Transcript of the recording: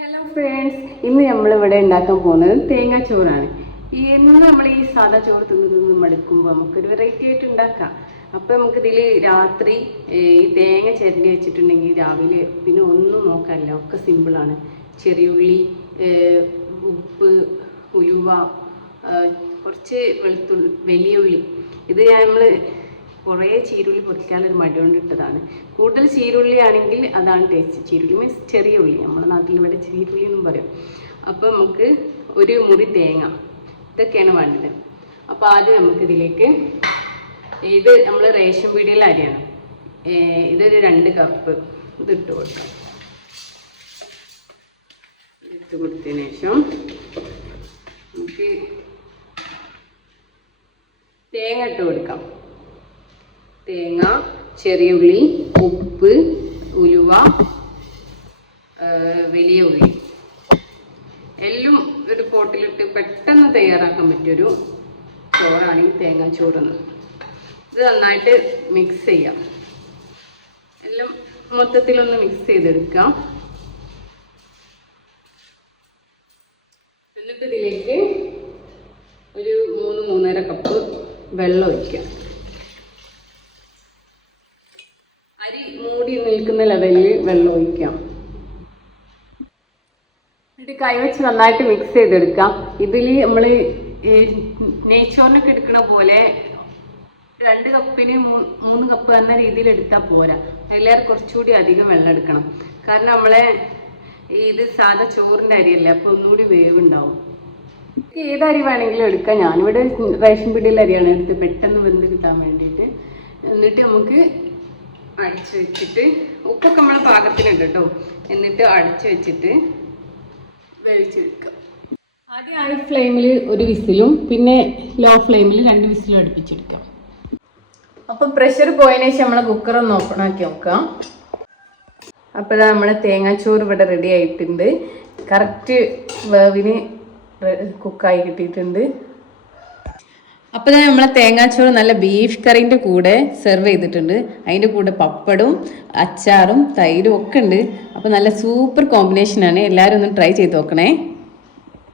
Hello friends, ഇന്ന് നമ്മളിവിടെ ഉണ്ടാക്കാൻ പോകുന്നത് തേങ്ങാച്ചോറാണ്. എന്നും നമ്മൾ ഈ സാധാ ചോറ് തിന്ന് മടുക്കുമ്പോൾ നമുക്കൊരു വെറൈറ്റി ആയിട്ട് ഉണ്ടാക്കാം. അപ്പം നമുക്കിതിൽ രാത്രി ഈ തേങ്ങ ചിരണ്ടി വെച്ചിട്ടുണ്ടെങ്കിൽ രാവിലെ പിന്നെ ഒന്നും നോക്കാനില്ല, ഒക്കെ സിമ്പിളാണ്. ചെറിയുള്ളി, ഉപ്പ്, ഉലുവ, കുറച്ച് വെളുത്തുള്ളി, വലിയ ഉള്ളി. ഇത് നമ്മൾ കുറേ ചീരുള്ളി പൊരിക്കാനൊരു മടി കൊണ്ട് ഇട്ടതാണ്. കൂടുതൽ ചീരുള്ളി ആണെങ്കിൽ അതാണ് ടേസ്റ്റ്. ചീരുള്ളി മീൻസ് ചെറിയ ഉള്ളി, നമ്മുടെ നാട്ടിൽ ഇവിടെ ചീരുള്ളി എന്നും പറയും. അപ്പം നമുക്ക് ഒരു മുറി തേങ്ങ, ഇതൊക്കെയാണ് വേണ്ടത്. അപ്പോൾ ആദ്യം നമുക്കിതിലേക്ക്, ഇത് നമ്മൾ റേഷൻ പീടികയിലെ അരിയാണ്, ഇതൊരു 2 കപ്പ് ഇതിട്ട് കൊടുക്കാം. ഇട്ട് കൊടുത്തതിന് ശേഷം നമുക്ക് തേങ്ങ ഇട്ട് കൊടുക്കാം. തേങ്ങ, ചെറിയുള്ളി, ഉപ്പ്, ഉലുവ, വലിയ ഉള്ളി എല്ലാം ഒരു പോട്ടിലിട്ട് പെട്ടെന്ന് തയ്യാറാക്കാൻ പറ്റിയൊരു ചോറാണ് ഈ തേങ്ങാച്ചോറെന്ന്. ഇത് നന്നായിട്ട് മിക്സ് ചെയ്യാം, എല്ലാം മൊത്തത്തിലൊന്ന് മിക്സ് ചെയ്തെടുക്കാം. എന്നിട്ട് ഇതിലേക്ക് ഒരു 3-3.5 കപ്പ് വെള്ളം ഒഴിക്കാം. അരി മൂടി നിൽക്കുന്ന ലെവലിൽ വെള്ളം ഒഴിക്കാം. എന്നിട്ട് കൈവച്ച് നന്നായിട്ട് മിക്സ് ചെയ്തെടുക്കാം. ഇതിൽ നമ്മൾ നെയ്ച്ചോറിനൊക്കെ എടുക്കുന്ന പോലെ 2 കപ്പിന് 3 കപ്പ് എന്ന രീതിയിൽ എടുത്താൽ പോരാ. എല്ലാവരും കുറച്ചുകൂടി അധികം വെള്ളം എടുക്കണം. കാരണം നമ്മളെ ഇത് സാധാ ചോറിൻ്റെ അരിയല്ലേ, അപ്പോൾ ഒന്നുകൂടി വേവുണ്ടാവും. ഏത് അരി വേണമെങ്കിലും എടുക്കാം. ഞാനിവിടെ റേഷൻ പീടികയിലെ അരിയാണ് എടുത്ത് പെട്ടെന്ന് വെന്ത് കിട്ടാൻ വേണ്ടിയിട്ട്. എന്നിട്ട് നമുക്ക് അടച്ചു വെച്ചിട്ട്, ഉപ്പൊക്കെ നമ്മൾ പാകത്തിനുണ്ട് കേട്ടോ, എന്നിട്ട് അടച്ചു വെച്ചിട്ട് വേവിച്ചെടുക്കാം. ആദ്യം ഹൈ ഫ്ലെയിമിൽ ഒരു വിസിലും പിന്നെ ലോ ഫ്ലെയിമിൽ 2 വിസിലും അടുപ്പിച്ചെടുക്കാം. അപ്പം പ്രഷർ പോയതിനു ശേഷം നമ്മൾ കുക്കറൊന്ന് ഓപ്പൺ ആക്കി നോക്കാം. അപ്പോൾ ഇതാ നമ്മളെ തേങ്ങാച്ചോറ് ഇവിടെ റെഡി ആയിട്ടുണ്ട്. കറക്റ്റ് വേവിന് കുക്കായി കിട്ടിയിട്ടുണ്ട്. അപ്പോൾ തന്നെ നമ്മളെ തേങ്ങാച്ചോറ് നല്ല ബീഫ് കറീൻ്റെ കൂടെ സെർവ് ചെയ്തിട്ടുണ്ട്. അതിൻ്റെ കൂടെ പപ്പടും അച്ചാറും തൈരും ഒക്കെ ഉണ്ട്. അപ്പോൾ നല്ല സൂപ്പർ കോമ്പിനേഷനാണ്. എല്ലാവരും ഒന്ന് ട്രൈ ചെയ്ത് നോക്കണേ.